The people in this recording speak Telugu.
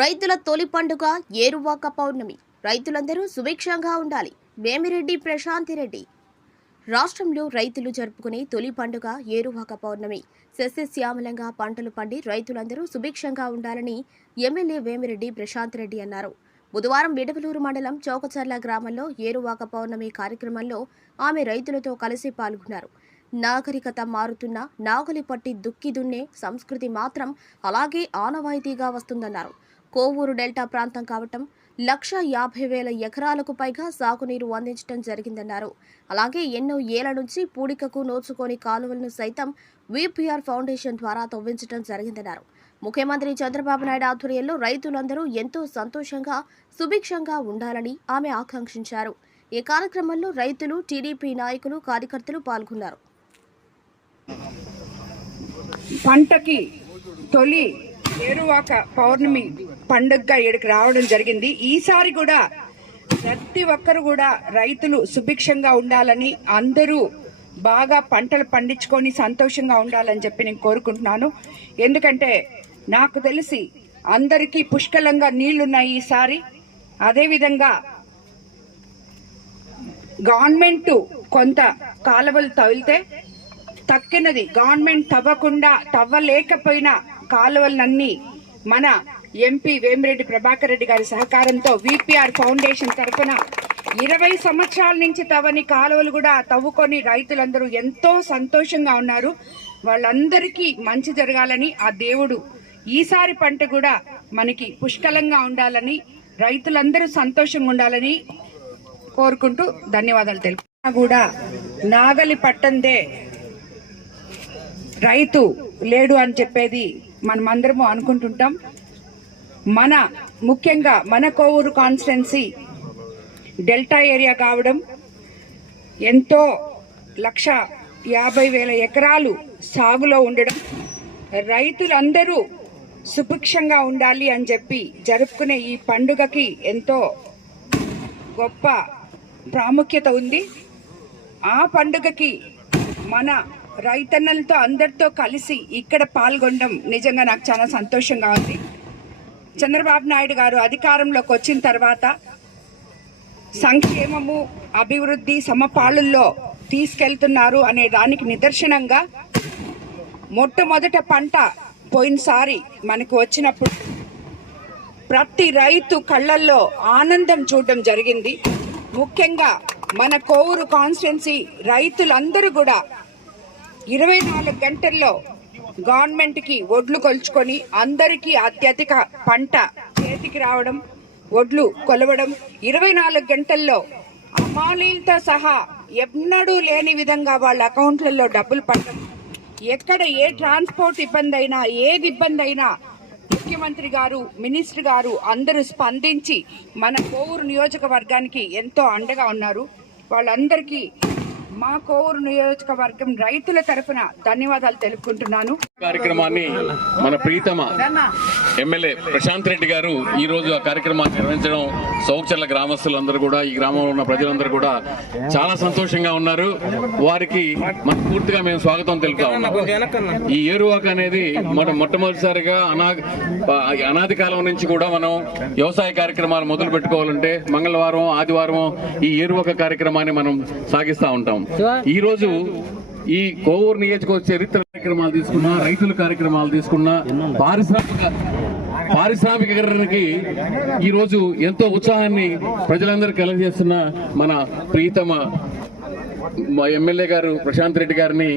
రైతుల తొలి పండుగ ఏరువాక పౌర్ణమి. రైతులందరూ సుభిక్షంగా ఉండాలి. వేమిరెడ్డి ప్రశాంతి రెడ్డి. రాష్ట్రంలో రైతులు జరుపుకునే తొలి పండుగ ఏరువాక పౌర్ణమి. సస్యశ్యామలంగా పంటలు పండి రైతులందరూ సుభిక్షంగా ఉండాలని ఎమ్మెల్యే వేమిరెడ్డి ప్రశాంతిరెడ్డి అన్నారు. బుధవారం విడవలూరు మండలం చౌకచర్ల గ్రామంలో ఏరువాక పౌర్ణమి కార్యక్రమంలో ఆమె రైతులతో కలిసి పాల్గొన్నారు. నాగరికత మారుతున్న నాగలి పట్టి దుక్కి దున్నే సంస్కృతి మాత్రం అలాగే ఆనవాయితీగా వస్తుందన్నారు. కోవూరు డెల్టా ప్రాంతం కావటం లక్ష యాభై వేల ఎకరాలకు పైగా సాగునీరు అందించడం జరిగిందన్నారు. అలాగే ఎన్నో ఏళ్ళ నుంచి పూడికకు నోచుకోని కాలువలను సైతం విపిఆర్ ఫౌండేషన్ ద్వారా తవ్వించడం జరిగిందన్నారు. ముఖ్యమంత్రి చంద్రబాబు నాయుడు ఆధ్వర్యంలో రైతులందరూ ఎంతో సంతోషంగా సుభిక్షంగా ఉండాలని ఆమె ఆకాంక్షించారు. ఈ కార్యక్రమంలో రైతులు టీడీపీ నాయకులు కార్యకర్తలు పాల్గొన్నారు. పంటకి తొలి ఏరువాక పౌర్ణమి పండుగగా ఇక్కడికి రావడం జరిగింది. ఈసారి కూడా ప్రతి ఒక్కరు కూడా రైతులు సుభిక్షంగా ఉండాలని అందరూ బాగా పంటలు పండించుకొని సంతోషంగా ఉండాలని చెప్పి నేను కోరుకుంటున్నాను. ఎందుకంటే నాకు తెలిసి అందరికీ పుష్కలంగా నీళ్ళున్నాయి ఈసారి. అదేవిధంగా గవర్నమెంట్ కొంత కాలువలు తవ్వితే తక్కినది. గవర్నమెంట్ తవ్వకుండా తవ్వలేకపోయిన కాలువలన్నీ మన ఎంపీ వేమిరెడ్డి ప్రభాకర్ రెడ్డి గారి సహకారంతో విపిఆర్ ఫౌండేషన్ తరఫున ఇరవై సంవత్సరాల నుంచి తవ్వని కాలువలు కూడా తవ్వుకొని రైతులందరూ ఎంతో సంతోషంగా ఉన్నారు. వాళ్ళందరికీ మంచి జరగాలని ఆ దేవుడు ఈసారి పంట కూడా మనకి పుష్కలంగా ఉండాలని రైతులందరూ సంతోషంగా ఉండాలని కోరుకుంటూ ధన్యవాదాలు తెలుపు కూడా నాగలి పట్టందే రైతు లేడు అని చెప్పేది మనమందరము అనుకుంటుంటాం. మన ముఖ్యంగా మన కోవూరు కాన్స్టిట్యున్సీ డెల్టా ఏరియా కావడం ఎంతో లక్ష యాభై వేల ఎకరాలు సాగులో ఉండడం రైతులందరూ సుభిక్షంగా ఉండాలి అని చెప్పి జరుపుకునే ఈ పండుగకి ఎంతో గొప్ప ప్రాముఖ్యత ఉంది. ఆ పండుగకి మన రైతన్నలతో అందరితో కలిసి ఇక్కడ పాల్గొనడం నిజంగా నాకు చాలా సంతోషంగా ఉంది. చంద్రబాబు నాయుడు గారు అధికారంలోకి వచ్చిన తర్వాత సంక్షేమము అభివృద్ధి సమపాళుల్లో తీసుకెళ్తున్నారు అనే దానికి నిదర్శనంగా మొట్టమొదట పంట పోయినసారి మనకు వచ్చినప్పుడు ప్రతి రైతు కళ్ళల్లో ఆనందం చూడడం జరిగింది. ముఖ్యంగా మన కోవూరు కాన్స్టిట్యున్సీ రైతులందరూ కూడా ఇరవై నాలుగు గంటల్లో గవర్నమెంట్కి ఒడ్లు కొలుచుకొని అందరికీ అత్యధిక పంట చేతికి రావడం ఒడ్లు కొలవడం ఇరవై నాలుగు గంటల్లో అమాలీలతో సహా ఎన్నడూ లేని విధంగా వాళ్ళ అకౌంట్లలో డబ్బులు పడడం. ఎక్కడ ఏ ట్రాన్స్పోర్ట్ ఇబ్బంది అయినా ఏది ఇబ్బంది అయినా ముఖ్యమంత్రి గారు మినిస్టర్ గారు అందరూ స్పందించి మన కోవూరు నియోజకవర్గానికి ఎంతో అండగా ఉన్నారు. వాళ్ళందరికీ మా కోవూరు నియోజకవర్గం రైతుల తరఫున ధన్యవాదాలు తెలుపుకుంటున్నాను. కార్యక్రమాన్ని మన ప్రీతమ ఎమ్మెల్యే ప్రశాంత్ రెడ్డి గారు ఈ రోజు ఆ కార్యక్రమాన్ని నిర్వహించడం సౌచర్ల గ్రామస్తులందరూ కూడా ఈ గ్రామంలో ఉన్న ప్రజలందరూ కూడా చాలా సంతోషంగా ఉన్నారు. వారికి మనస్ఫూర్తిగా మేము స్వాగతం తెలుపుతా ఉన్నాం. ఈ ఏరువాక అనేది మనం మొట్టమొదటిసారిగా అనా అనాది కాలం నుంచి కూడా మనం వ్యవసాయ కార్యక్రమాలు మొదలు పెట్టుకోవాలంటే మంగళవారం ఆదివారం ఈ ఏరువాక కార్యక్రమాన్ని మనం సాగిస్తూ ఉంటాం. ఈ రోజు ఈ కోవూరు నియోజకవర్గ చరిత్ర కార్యక్రమాలు తీసుకున్నా రైతుల కార్యక్రమాలు తీసుకున్నా పారిశ్రామిక పారిశ్రామికీకరణకి ఈ రోజు ఎంతో ఉత్సాహాన్ని ప్రజలందరూ కలగజేస్తున్న మన ప్రీతమ మా ఎమ్మెల్యే గారు ప్రశాంత్ రెడ్డి గారిని